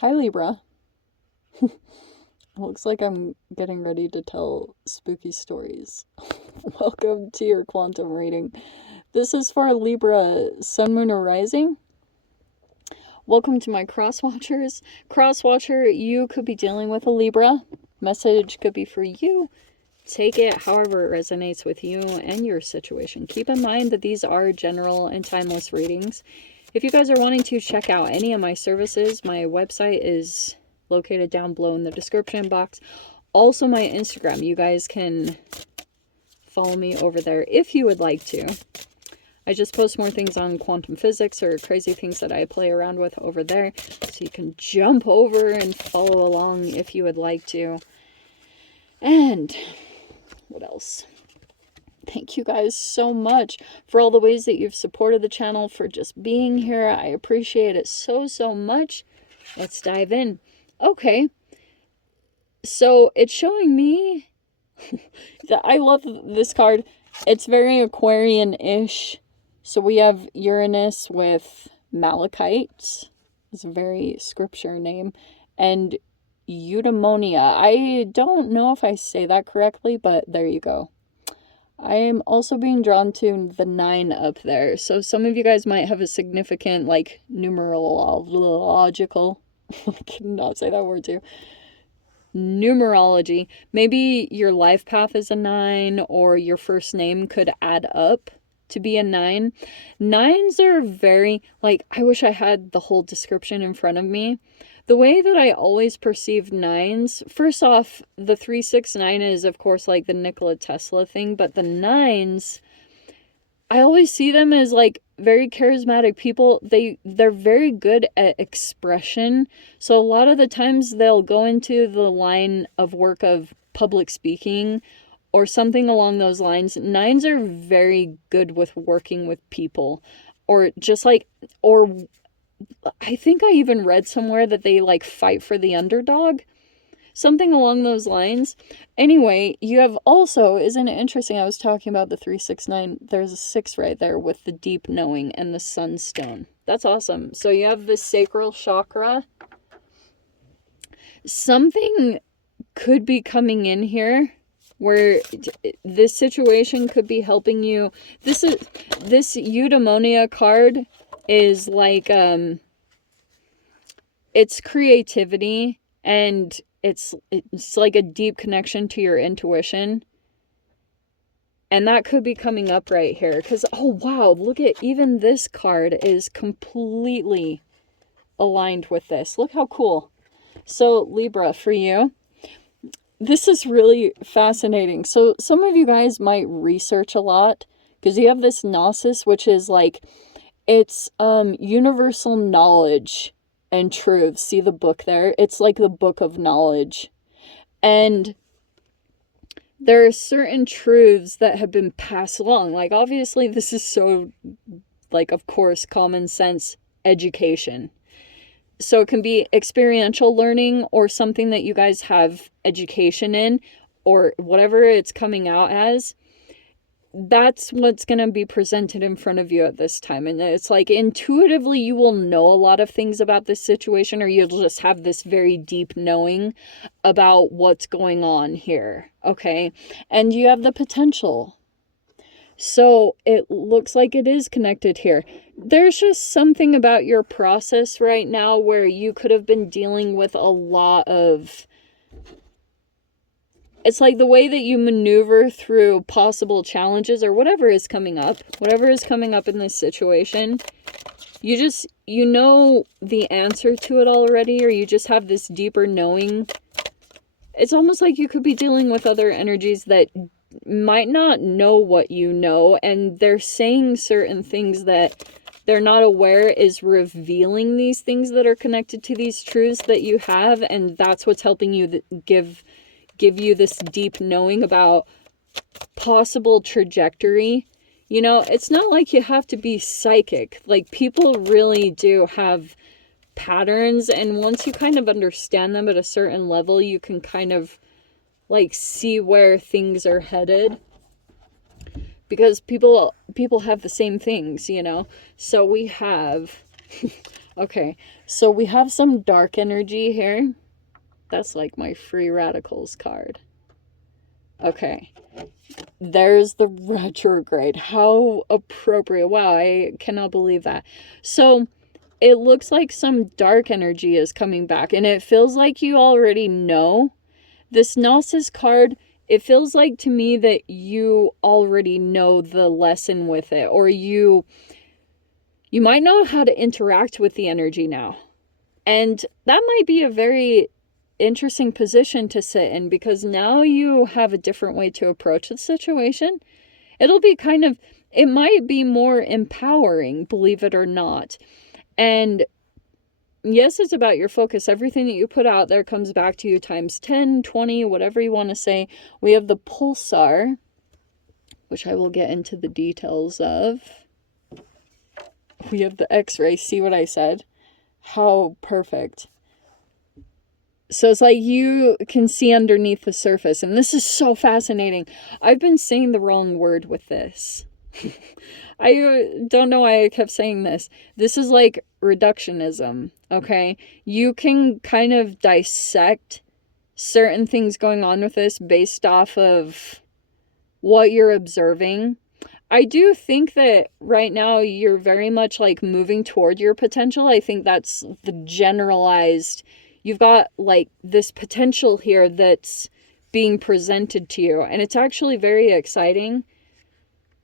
Hi, Libra. Looks like I'm getting ready to tell spooky stories. Welcome to your quantum reading. This is for Libra, Sun, Moon, or Rising. Welcome to my cross watchers. Cross watcher, you could be dealing with a Libra. Message could be for you. Take it however it resonates with you and your situation. Keep in mind that these are general and timeless readings. If you guys are wanting to check out any of my services, my website is located down below in the description box. Also my Instagram. You guys can follow me over there if you would like to. I just post more things on quantum physics or crazy things that I play around with over there. So you can jump over and follow along if you would like to. And what else? Thank you guys so much for all the ways that you've supported the channel, for just being here. I appreciate it so much. Let's dive in. Okay. So it's showing me that I love this card. It's very Aquarian-ish. So we have Uranus with Malachite. It's a very scripture name. And Eudaimonia. I don't know if I say that correctly, but there you go. I am also being drawn to the 9 up there. So some of you guys might have a significant, like, numerological, I cannot say that word too, numerology. Maybe your life path is a 9, or your first name could add up to be a 9. 9s are very, like, I wish I had the whole description in front of me. The way that I always perceive 9s, first off, the 369 is, of course, like the Nikola Tesla thing, but the 9s, I always see them as, like, very charismatic people. They're very good at expression. So a lot of the times they'll go into the line of work of public speaking or something along those lines. 9s are very good with working with people, or just like, or I think I even read somewhere that they, like, fight for the underdog. Something along those lines. Anyway, you have also, isn't it interesting, I was talking about the 369, there's a 6 right there with the deep knowing and the sunstone. That's awesome. So you have the sacral chakra. Something could be coming in here where this situation could be helping you. This eudaimonia card is like, it's creativity, and it's like a deep connection to your intuition. And that could be coming up right here. Because, oh wow, look at, even this card is completely aligned with this. Look how cool. So Libra, for you, this is really fascinating. So some of you guys might research a lot, because you have this gnosis, which is like, it's universal knowledge and truth. See the book there? It's like the book of knowledge. And there are certain truths that have been passed along. Like, obviously, this is so, like, of course, common sense education. So it can be experiential learning, or something that you guys have education in, or whatever it's coming out as. That's what's going to be presented in front of you at this time. And it's like, intuitively, you will know a lot of things about this situation, or you'll just have this very deep knowing about what's going on here. Okay. And you have the potential. So it looks like it is connected here. There's just something about your process right now where you could have been dealing with a lot of, it's like the way that you maneuver through possible challenges or whatever is coming up in this situation. You know the answer to it already, or you just have this deeper knowing. It's almost like you could be dealing with other energies that might not know what you know, and they're saying certain things that they're not aware is revealing these things that are connected to these truths that you have, and that's what's helping you give you this deep knowing about possible trajectory. You know, it's not like you have to be psychic. Like, people really do have patterns, and once you kind of understand them at a certain level, you can kind of, like, see where things are headed, because people have the same things, you know. So we have Okay, so we have some dark energy here. That's like my free radicals card. Okay, there's the retrograde. How appropriate. Wow, I cannot believe that. So it looks like some dark energy is coming back, and it feels like you already know. This Gnosis card, it feels like to me that you already know the lesson with it, or you might know how to interact with the energy now. And that might be a very interesting position to sit in, because now you have a different way to approach the situation. It'll be it might be more empowering, believe it or not. And yes, it's about your focus. Everything that you put out there comes back to you times 10, 20, whatever you want to say. We have the pulsar, which I will get into the details of. We have the X-ray. See what I said? How perfect. So it's like you can see underneath the surface. And this is so fascinating. I've been saying the wrong word with this. I don't know why I kept saying this. This is like reductionism, okay? You can kind of dissect certain things going on with this based off of what you're observing. I do think that right now you're very much like moving toward your potential. I think that's the generalized, you've got like this potential here that's being presented to you, and it's actually very exciting.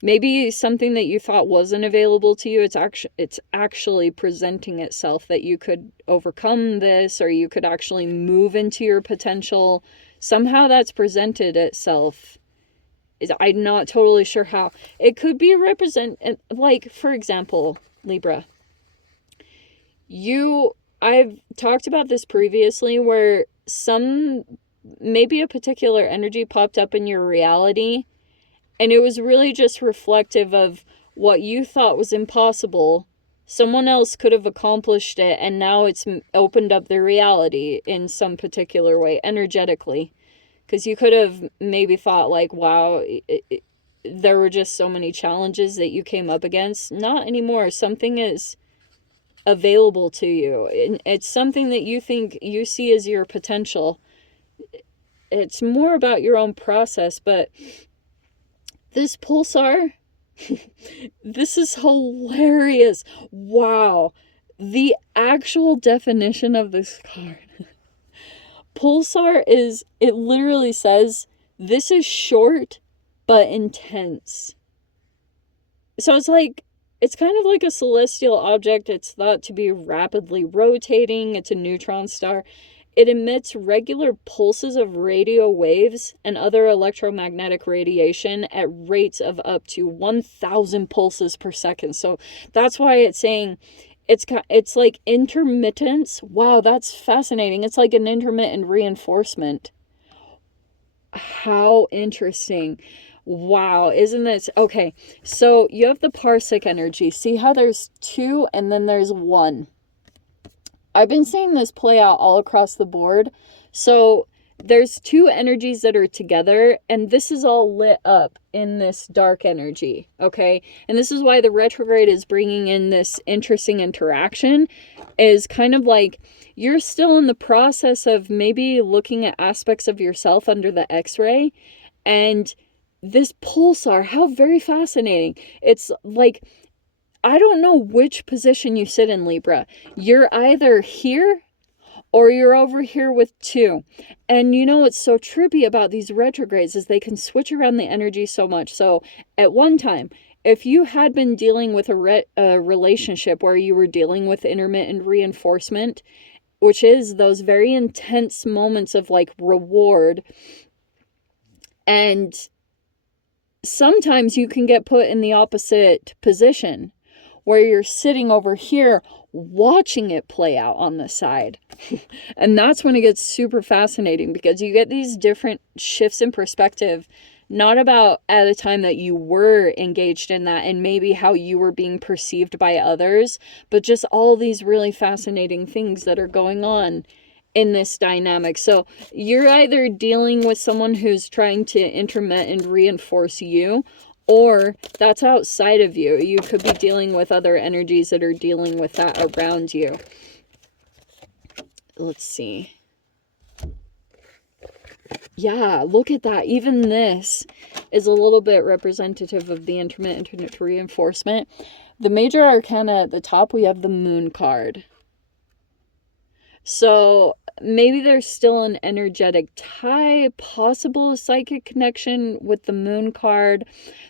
Maybe something that you thought wasn't available to you, it's actually presenting itself, that you could overcome this, or you could actually move into your potential. Somehow that's presented itself. I'm not totally sure how. It could be like, for example, Libra. I've talked about this previously, where maybe a particular energy popped up in your reality, and it was really just reflective of what you thought was impossible. Someone else could have accomplished it, and now it's opened up their reality in some particular way, energetically. Because you could have maybe thought like, wow, there were just so many challenges that you came up against. Not anymore. Something is available to you. It's something that you think you see as your potential. It's more about your own process, but this pulsar, this is hilarious. Wow. The actual definition of this card. Pulsar it literally says, this is short but intense. So it's kind of like a celestial object. It's thought to be rapidly rotating. It's a neutron star. It emits regular pulses of radio waves and other electromagnetic radiation at rates of up to 1,000 pulses per second. So that's why it's saying it's like intermittence. Wow, that's fascinating. It's like an intermittent reinforcement. How interesting. Wow, isn't this? Okay, so you have the parsec energy. See how there's 2 and then there's 1. I've been seeing this play out all across the board. So there's 2 energies that are together, and this is all lit up in this dark energy, okay? And this is why the retrograde is bringing in this interesting interaction, is kind of like you're still in the process of maybe looking at aspects of yourself under the X-ray, and this pulsar, how very fascinating. It's like, I don't know which position you sit in, Libra. You're either here or you're over here with 2. And you know what's so trippy about these retrogrades is they can switch around the energy so much. So at one time, if you had been dealing with a relationship where you were dealing with intermittent reinforcement, which is those very intense moments of like reward, and sometimes you can get put in the opposite position where you're sitting over here watching it play out on the side. And that's when it gets super fascinating, because you get these different shifts in perspective, not about at a time that you were engaged in that and maybe how you were being perceived by others, but just all these really fascinating things that are going on in this dynamic. So you're either dealing with someone who's trying to intermittent reinforce you, Or that's outside of you. You could be dealing with other energies that are dealing with that around you. Let's see. Yeah, look at that. Even this is a little bit representative of the intermittent reinforcement. The major arcana at the top, we have the moon card. So maybe there's still an energetic tie, possible psychic connection with the moon card.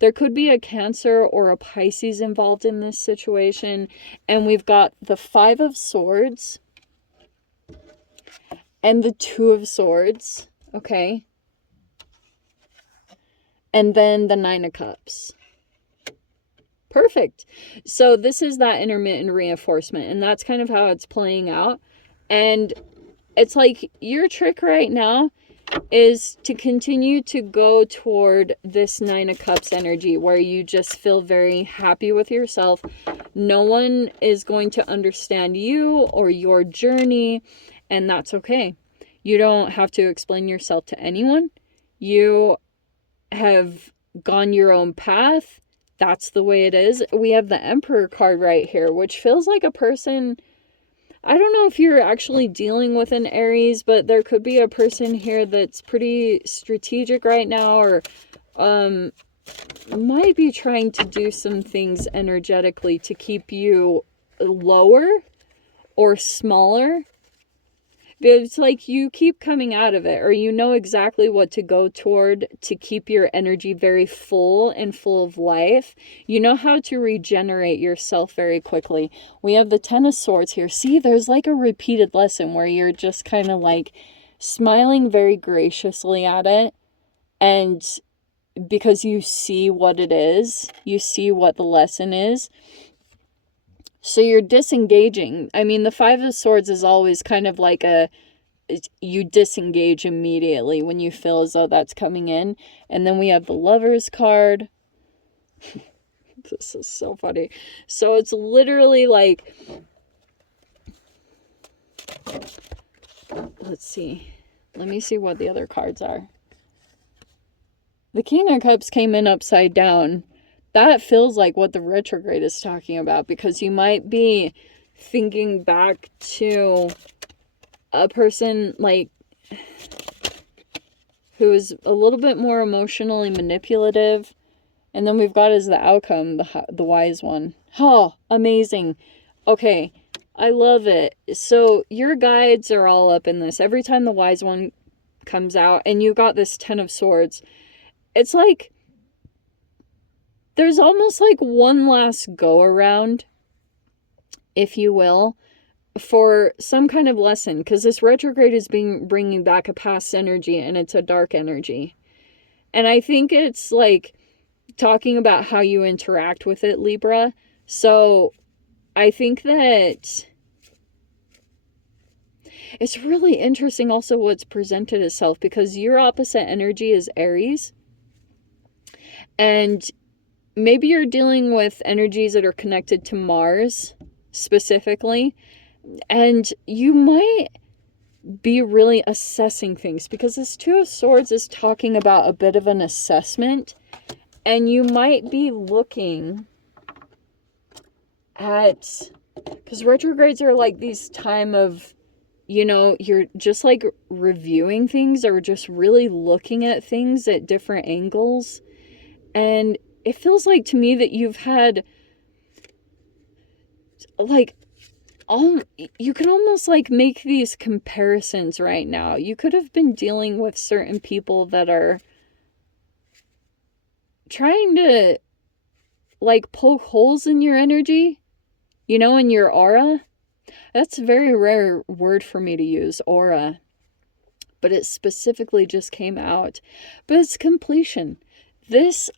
There could be a Cancer or a Pisces involved in this situation. And we've got the 5 of Swords and the 2 of Swords. Okay. And then the 9 of Cups. Perfect. So this is that intermittent reinforcement, and that's kind of how it's playing out. And it's like your trick right now is to continue to go toward this 9 of Cups energy where you just feel very happy with yourself. No one is going to understand you or your journey, and that's okay. You don't have to explain yourself to anyone. You have gone your own path. That's the way it is. We have the Emperor card right here, which feels like a person. I don't know if you're actually dealing with an Aries, but there could be a person here that's pretty strategic right now, or might be trying to do some things energetically to keep you lower or smaller. It's like you keep coming out of it, or you know exactly what to go toward to keep your energy very full and full of life. You know how to regenerate yourself very quickly. We have the 10 of Swords here. See, there's like a repeated lesson where you're just kind of like smiling very graciously at it. And because you see what it is, you see what the lesson is. So you're disengaging. I mean, the 5 of Swords is always kind of like you disengage immediately when you feel as though that's coming in. And then we have the Lovers card. This is so funny. So it's literally like, let's see. Let me see what the other cards are. The King of Cups came in upside down. That feels like what the retrograde is talking about, because you might be thinking back to a person like who is a little bit more emotionally manipulative. And then we've got as the outcome, the wise one. Oh, amazing. Okay, I love it. So your guides are all up in this. Every time the wise one comes out and you got this 10 of Swords, it's like there's almost like one last go around, if you will, for some kind of lesson, because this retrograde is bringing back a past energy, and it's a dark energy. And I think it's like talking about how you interact with it, Libra. So I think that it's really interesting also what's presented itself, because your opposite energy is Aries. And maybe you're dealing with energies that are connected to Mars specifically, and you might be really assessing things, because this 2 of Swords is talking about a bit of an assessment, and you might be looking at, because retrogrades are like these time of, you know, you're just like reviewing things or just really looking at things at different angles. And it feels like to me that you've had like you can almost like make these comparisons right now. You could have been dealing with certain people that are trying to like poke holes in your energy, you know, in your aura. That's a very rare word for me to use, aura, but it specifically just came out. But it's completion. This,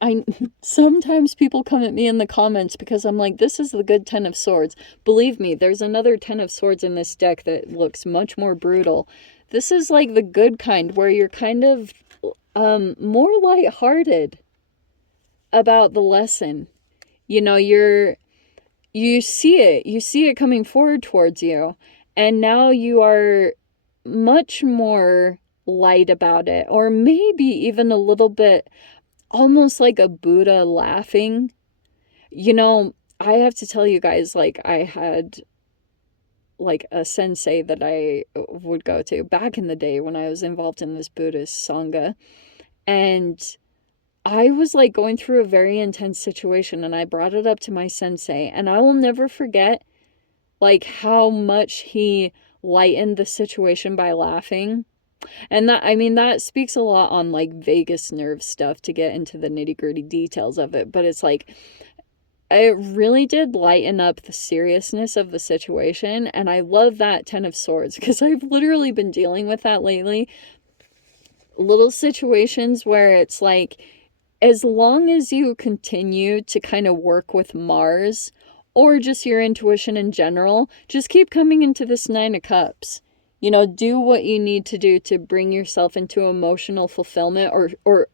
sometimes people come at me in the comments because I'm like, this is the good 10 of Swords. Believe me, there's another 10 of Swords in this deck that looks much more brutal. This is like the good kind, where you're kind of more lighthearted about the lesson. You know, you see it coming forward towards you, and now you are much more light about it, or maybe even a little bit almost like a Buddha laughing. You know, I have to tell you guys, like, I had like a sensei that I would go to back in the day when I was involved in this Buddhist Sangha. And I was like going through a very intense situation, and I brought it up to my sensei, and I will never forget like how much he lightened the situation by laughing. And that, I mean, that speaks a lot on like vagus nerve stuff to get into the nitty-gritty details of it, but it's like it really did lighten up the seriousness of the situation. And I love that 10 of Swords, because I've literally been dealing with that lately. Little situations where it's like, as long as you continue to kind of work with Mars or just your intuition in general, just keep coming into this 9 of Cups. You know, do what you need to do to bring yourself into emotional fulfillment, or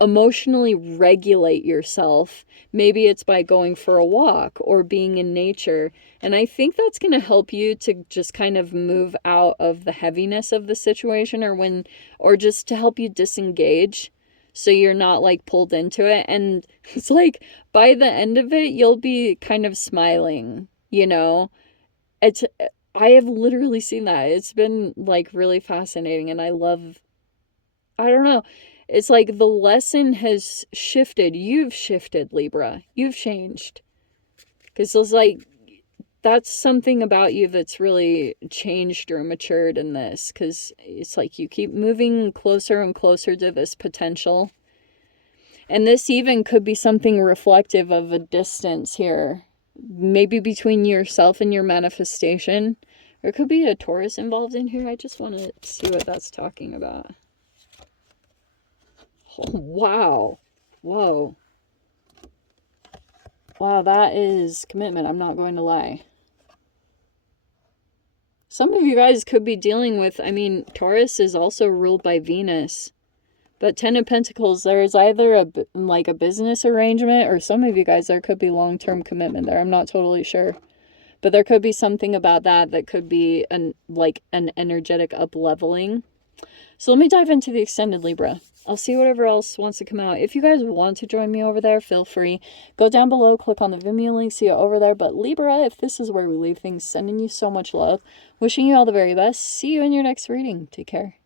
emotionally regulate yourself. Maybe it's by going for a walk or being in nature. And I think that's going to help you to just kind of move out of the heaviness of the situation, or just to help you disengage so you're not like pulled into it. And it's like by the end of it, you'll be kind of smiling, you know? I have literally seen that. It's been like really fascinating, and I don't know. It's like the lesson has shifted. You've shifted, Libra. You've changed. Because it's like, that's something about you that's really changed or matured in this. Because it's like you keep moving closer and closer to this potential. And this even could be something reflective of a distance here. Maybe between yourself and your manifestation. Or it could be a Taurus involved in here. I just want to see what that's talking about. Oh, wow. Whoa. Wow, that is commitment. I'm not going to lie. Some of you guys could be dealing with, I mean, Taurus is also ruled by Venus. But 10 of Pentacles, there is either a business arrangement, or some of you guys, there could be long-term commitment there. I'm not totally sure. But there could be something about that could be an energetic up-leveling. So let me dive into the extended Libra. I'll see whatever else wants to come out. If you guys want to join me over there, feel free. Go down below, click on the Vimeo link, see it over there. But Libra, if this is where we leave things, sending you so much love. Wishing you all the very best. See you in your next reading. Take care.